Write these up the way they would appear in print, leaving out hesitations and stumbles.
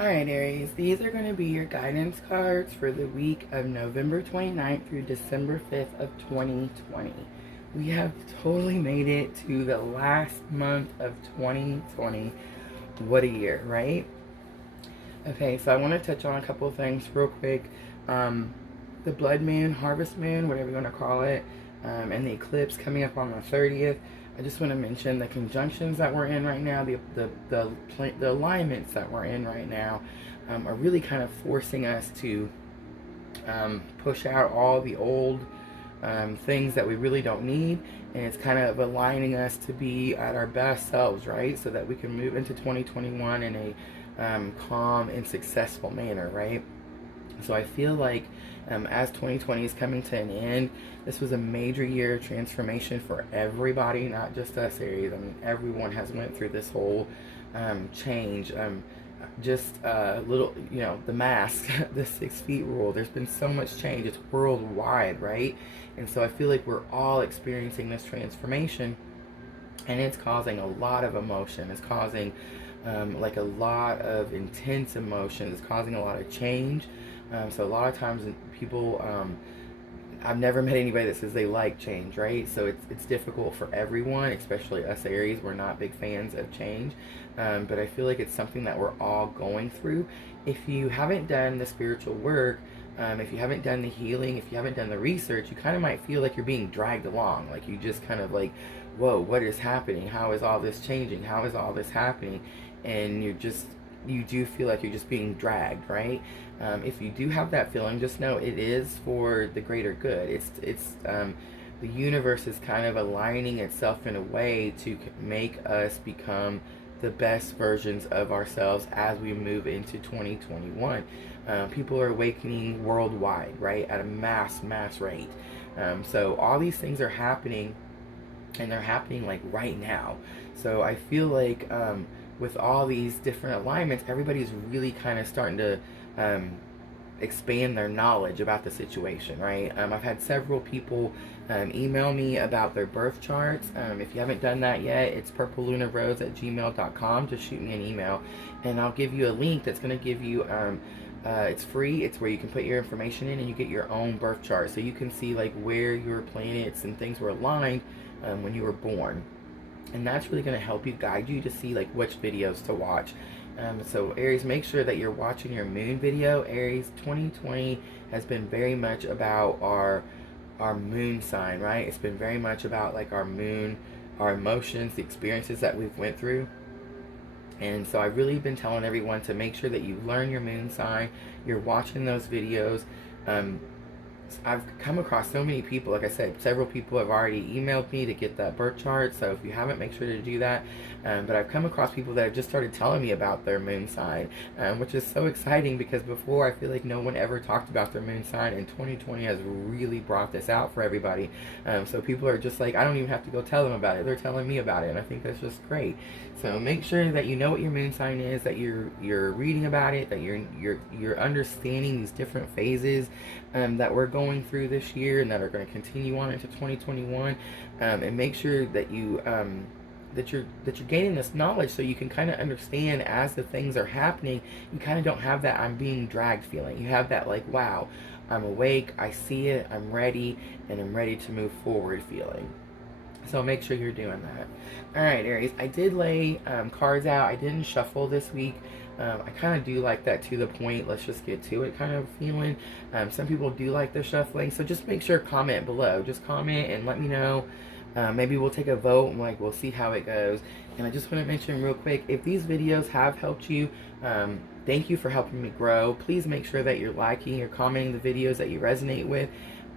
Alright, Aries, these are going to be your guidance cards for the week of November 29th through December 5th of 2020. We have totally made it to the last month of 2020. What a year, right? Okay, so I want to touch on a couple of things real quick. The blood moon, harvest moon, whatever you want to call it, and the eclipse coming up on the 30th. I just want to mention the conjunctions that we're in right now, the alignments that we're in right now, are really kind of forcing us to push out all the old things that we really don't need, and it's kind of aligning us to be at our best selves, right? So that we can move into 2021 in a calm and successful manner, right? So I feel like as 2020 is coming to an end, this was a major year of transformation for everybody, not just us, Aries. I mean, everyone has went through this whole change. Just little, the mask, the 6 feet rule. There's been so much change. It's worldwide, right? And so I feel like we're all experiencing this transformation, and it's causing a lot of emotion. It's causing like a lot of intense emotions. It's causing a lot of change. So a lot of times people, I've never met anybody that says they like change, right? So it's difficult for everyone, especially us Aries. We're not big fans of change, but I feel like it's something that we're all going through. If you haven't done the spiritual work, if you haven't done the healing, if you haven't done the research, you kind of might feel like you're being dragged along. Like you just kind of like, whoa, what is happening? How is all this changing? How is all this happening? And you do feel like you're just being dragged, right? If you do have that feeling, just know it is for the greater good. It's the universe is kind of aligning itself in a way to make us become the best versions of ourselves as we move into 2021. People are awakening worldwide, right, at a mass rate. So all these things are happening, and they're happening like right now. So I feel like with all these different alignments, everybody's really kind of starting to expand their knowledge about the situation, right? I've had several people email me about their birth charts. If you haven't done that yet, it's purplelunarose@gmail.com. Just shoot me an email, and I'll give you a link that's going to give you it's free. It's where you can put your information in, and you get your own birth chart, so you can see like where your planets and things were aligned when you were born. And that's really going to help you, guide you to see like which videos to watch. So Aries, make sure that you're watching your moon video. Aries, 2020 has been very much about our moon sign, right? It's been very much about like our moon, our emotions, the experiences that we've went through. And so I've really been telling everyone to make sure that you learn your moon sign. You're watching those videos. I've come across so many people. Like I said, several people have already emailed me to get that birth chart, so if you haven't, make sure to do that. But I've come across people that have just started telling me about their moon sign, which is so exciting, because before I feel like no one ever talked about their moon sign, and 2020 has really brought this out for everybody. So people are just like, I don't even have to go tell them about it. They're telling me about it, and I think that's just great. So make sure that you know what your moon sign is, that you're reading about it, that you're understanding these different phases that we're going through this year and that are going to continue on into 2021, and make sure that that you're gaining this knowledge, so you can kind of understand as the things are happening. You kind of don't have that I'm being dragged feeling. You have that like, wow, I'm awake, I see it, I'm ready, and I'm ready to move forward feeling. So make sure you're doing that. Alright, Aries, I did lay cards out. I didn't shuffle this week. I kind of do like that to the point, let's just get to it kind of feeling. Some people do like the shuffling, so just make sure, comment below. Just comment and let me know. Maybe we'll take a vote and like we'll see how it goes. And I just want to mention real quick, if these videos have helped you, thank you for helping me grow. Please make sure that you're liking or commenting the videos that you resonate with.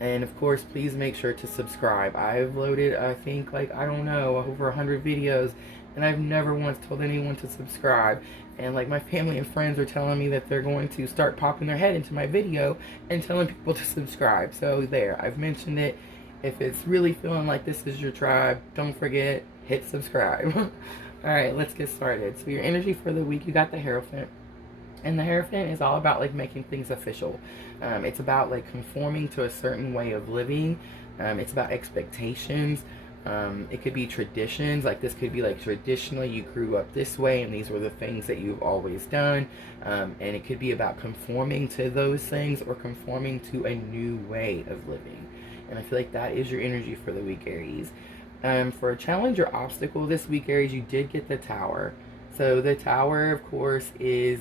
And of course, please make sure to subscribe. I've loaded, I think, like, I don't know, over 100 videos, and I've never once told anyone to subscribe. And like my family and friends are telling me that they're going to start popping their head into my video and telling people to subscribe. So there, I've mentioned it. If it's really feeling like this is your tribe, don't forget, hit subscribe. Alright, let's get started. So your energy for the week, you got the Hierophant. And the Hierophant is all about like making things official. It's about like conforming to a certain way of living. It's about expectations. It could be traditions, like this could be like traditionally you grew up this way and these were the things that you've always done. And it could be about conforming to those things or conforming to a new way of living. And I feel like that is your energy for the week, Aries. For a challenge or obstacle this week, Aries, you did get the Tower. So the Tower, of course, is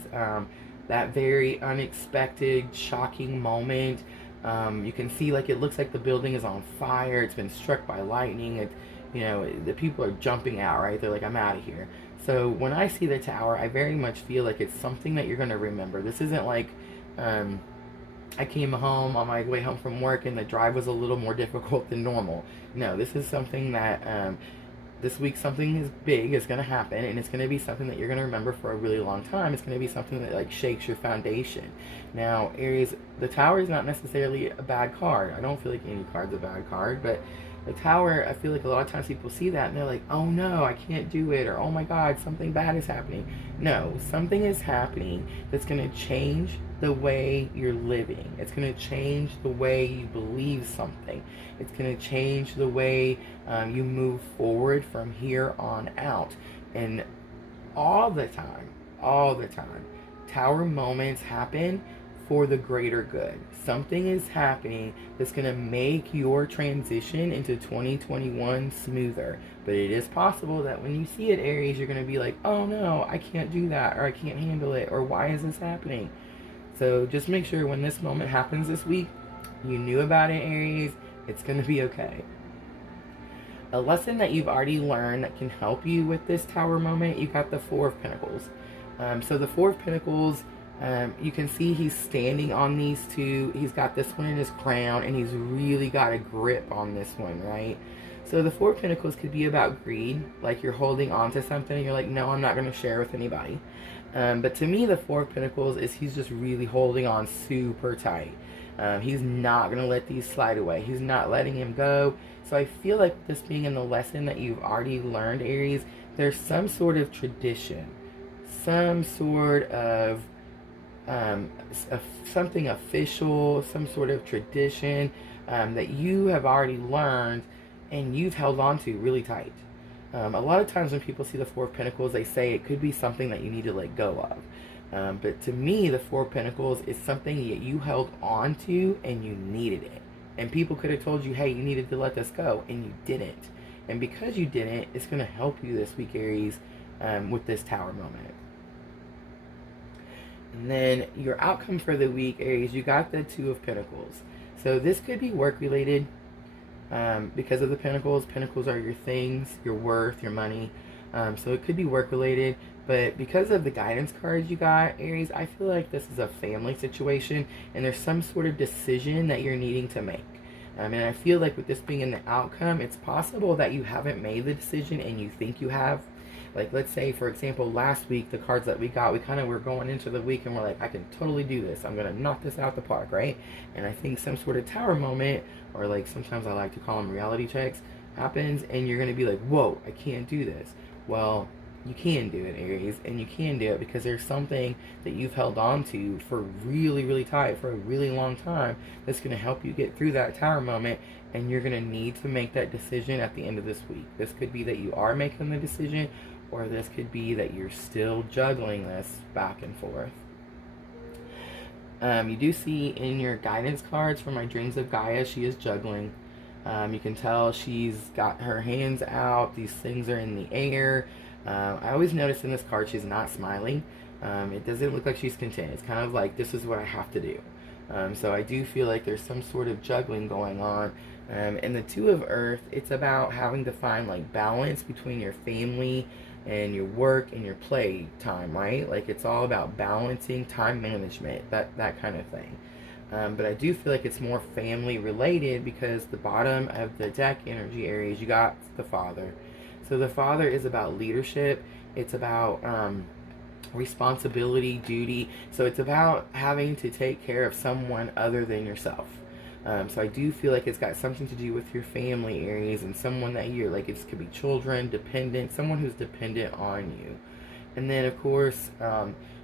that very unexpected, shocking moment. You can see, like, it looks like the building is on fire. It's been struck by lightning. The people are jumping out, right? They're like, I'm out of here. So when I see the Tower, I very much feel like it's something that you're going to remember. This isn't like I came home on my way home from work and the drive was a little more difficult than normal. No, this is something that this week something is big is going to happen, and it's going to be something that you're going to remember for a really long time. It's going to be something that like shakes your foundation. Now, Aries, the Tower is not necessarily a bad card. I don't feel like any card's a bad card, but the Tower, I feel like a lot of times people see that and they're like, oh no, I can't do it, or oh my god, something bad is happening. No, something is happening that's going to change the way you're living. It's going to change the way you believe something. It's going to change the way you move forward from here on out. And all the time, Tower moments happen for the greater good. Something is happening that's going to make your transition into 2021 smoother. But it is possible that when you see it, Aries, you're going to be like, oh no, I can't do that, or I can't handle it, or why is this happening? So just make sure when this moment happens this week, you knew about it, Aries. It's going to be okay. A lesson that you've already learned that can help you with this Tower moment, you got the Four of Pentacles. So the Four of Pentacles, you can see he's standing on these two. He's got this one in his crown, and he's really got a grip on this one, right? So the Four of Pentacles could be about greed, like you're holding on to something and you're like, no, I'm not going to share with anybody. But to me, the Four of Pentacles is he's just really holding on super tight. He's not going to let these slide away. He's not letting him go. So I feel like this being in the lesson that you've already learned, Aries, there's some sort of tradition, some sort of something official, some sort of tradition that you have already learned and you've held on to really tight. A lot of times when people see the Four of Pentacles, they say it could be something that you need to let go of. But to me, the Four of Pentacles is something that you held on to and you needed it. And people could have told you, hey, you needed to let this go, and you didn't. And because you didn't, it's going to help you this week, Aries, with this Tower moment. And then your outcome for the week, Aries, you got the Two of Pentacles. So this could be work-related because of the Pentacles. Pentacles are your things, your worth, your money. So it could be work-related. But because of the guidance cards you got, Aries, I feel like this is a family situation. And there's some sort of decision that you're needing to make. And I feel like with this being in the outcome, it's possible that you haven't made the decision and you think you have. Like, let's say, for example, last week, the cards that we got, we kind of were going into the week and we're like, I can totally do this. I'm going to knock this out the park, right? And I think some sort of Tower moment, or like sometimes I like to call them reality checks, happens and you're going to be like, whoa, I can't do this. Well, you can do it, Aries, and you can do it because there's something that you've held on to for really, really tight, for a really long time, that's going to help you get through that Tower moment, and you're going to need to make that decision at the end of this week. This could be that you are making the decision, or this could be that you're still juggling this back and forth. You do see in your guidance cards for my Dreams of Gaia, she is juggling. You can tell she's got her hands out. These things are in the air. I always notice in this card she's not smiling. It doesn't look like she's content. It's kind of like, this is what I have to do. So I do feel like there's some sort of juggling going on. And the Two of Earth, it's about having to find like balance between your family and your work and your play time, right? Like, it's all about balancing time management, that kind of thing. But I do feel like it's more family related because the bottom of the deck energy, Aries, you got the Father. So the Father is about leadership. It's about responsibility, duty. So it's about having to take care of someone other than yourself. So I do feel like it's got something to do with your family, Aries, and someone that you're like, it could be children, dependent, someone who's dependent on you. And then, of course,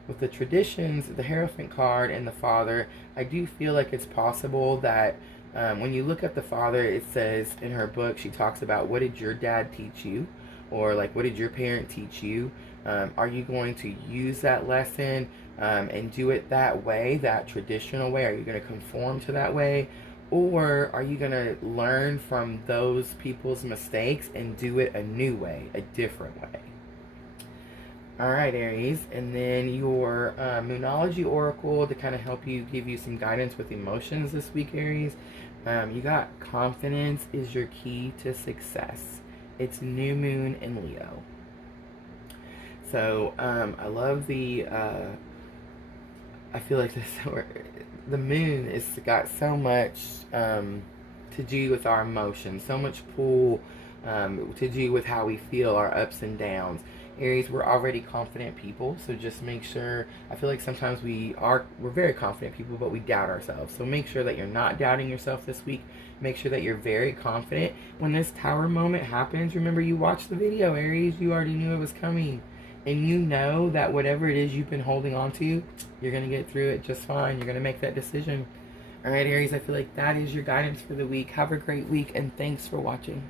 with the traditions, the Hierophant card and the Father, I do feel like it's possible that When you look at the father, it says in her book, she talks about, what did your dad teach you? Or like, what did your parent teach you? Are you going to use that lesson and do it that way, that traditional way? Are you going to conform to that way? Or are you going to learn from those people's mistakes and do it a new way, a different way? All right, Aries. And then your Moonology Oracle to kind of help you, give you some guidance with emotions this week, Aries. You got confidence is your key to success. It's new moon in Leo. So I love the, I feel like the moon is got so much to do with our emotions, so much pull to do with how we feel, our ups and downs. Aries, we're already confident people, so just make sure, I feel like sometimes we're very confident people, but we doubt ourselves. So make sure that you're not doubting yourself this week. Make sure that you're very confident. When this tower moment happens, remember, you watched the video, Aries, you already knew it was coming. And you know that whatever it is you've been holding on to, you're going to get through it just fine. You're going to make that decision. All right, Aries, I feel like that is your guidance for the week. Have a great week, and thanks for watching.